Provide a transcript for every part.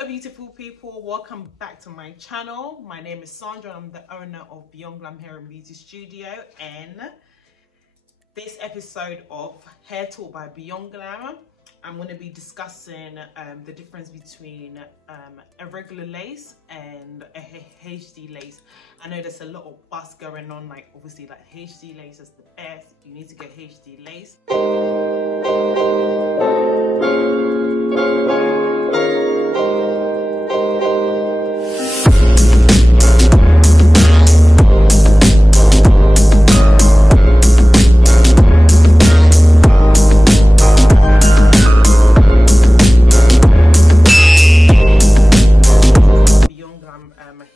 Hello beautiful people, welcome back to my channel. My name is Sandra and I'm the owner of Beyond Glam Hair and Beauty Studio, and this episode of Hair Talk by Beyond Glam, I'm going to be discussing the difference between a regular lace and a HD lace. I know there's a lot of buzz going on, like obviously like HD lace is the best, you need to get HD lace.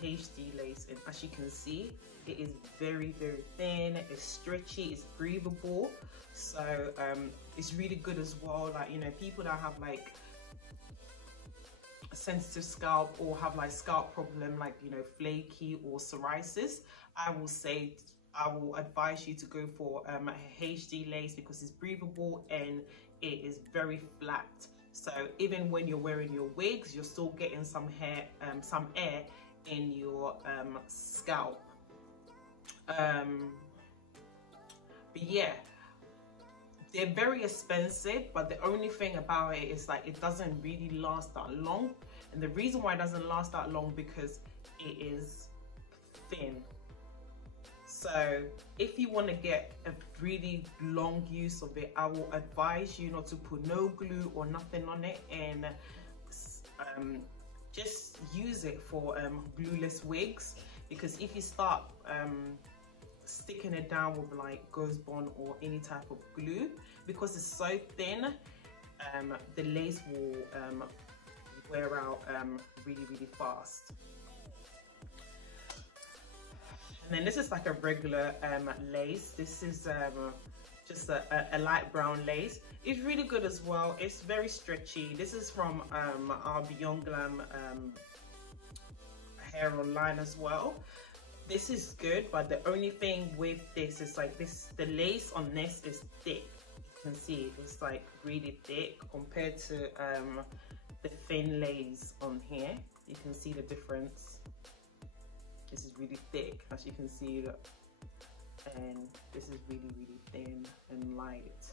HD lace, and as you can see, it is very thin, it's stretchy, it's breathable, so it's really good as well. Like, you know, people that have like a sensitive scalp or have like scalp problem, like, you know, flaky or psoriasis, I will advise you to go for a HD lace because it's breathable and it is very flat. So even when you're wearing your wigs, you're still getting some hair, some air in your scalp. But yeah, they're very expensive, but the only thing about it is like it doesn't really last that long. And the reason why it doesn't last that long because it is thin. So if you want to get a really long use of it, I will advise you not to put no glue or nothing on it, and just use it for glueless wigs, because if you start sticking it down with like Ghost Bond or any type of glue, because it's so thin, the lace will wear out really fast. And then this is like a regular lace. This is just a light brown lace. It's really good as well. It's very stretchy. This is from our Beyond Glam hair online as well. This is good, but the only thing with this is like this, the lace on this is thick. You can see it's like really thick compared to the thin lace on here. You can see the difference. This is really thick, as you can see, and this is really thin and light.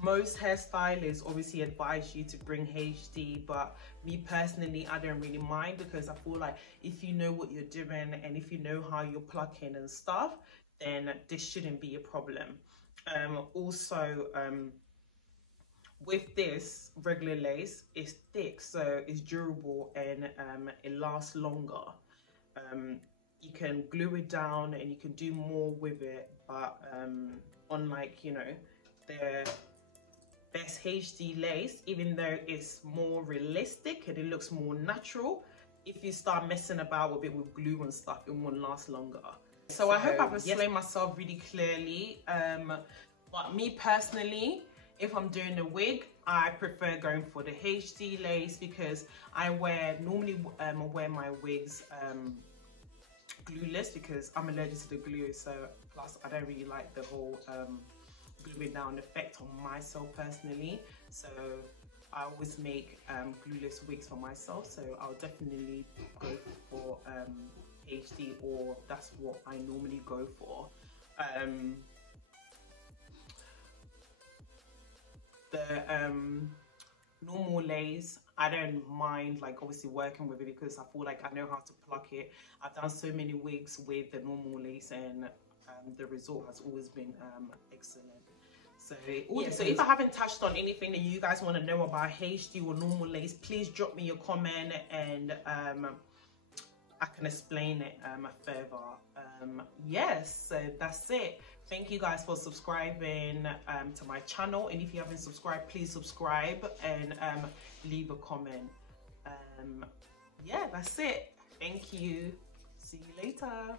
Most hairstylists obviously advise you to bring HD, but me personally, I don't really mind, because I feel like if you know what you're doing and if you know how you're plucking and stuff, then this shouldn't be a problem. Also, with this regular lace, it's thick, so it's durable and it lasts longer. You can glue it down and you can do more with it, but unlike, you know, the best HD lace, even though it's more realistic and it looks more natural, if you start messing about with it with glue and stuff, it won't last longer. So I hope I've explained myself really clearly, but me personally, if I'm doing a wig, I prefer going for the HD lace, because I normally wear my wigs glueless, because I'm allergic to the glue. So plus I don't really like the whole gluing down effect on myself personally. So I always make glueless wigs for myself. So I'll definitely go for HD, or that's what I normally go for. The normal lace, I don't mind, like obviously working with it, because I feel like I know how to pluck it. I've done so many wigs with the normal lace, and the result has always been excellent. So yeah, so if I haven't touched on anything that you guys want to know about HD or normal lace, please drop me a comment and I can explain it further. Yes, so that's it. Thank you guys for subscribing to my channel, and if you haven't subscribed, please subscribe and leave a comment. Yeah, that's it. Thank you. See you later.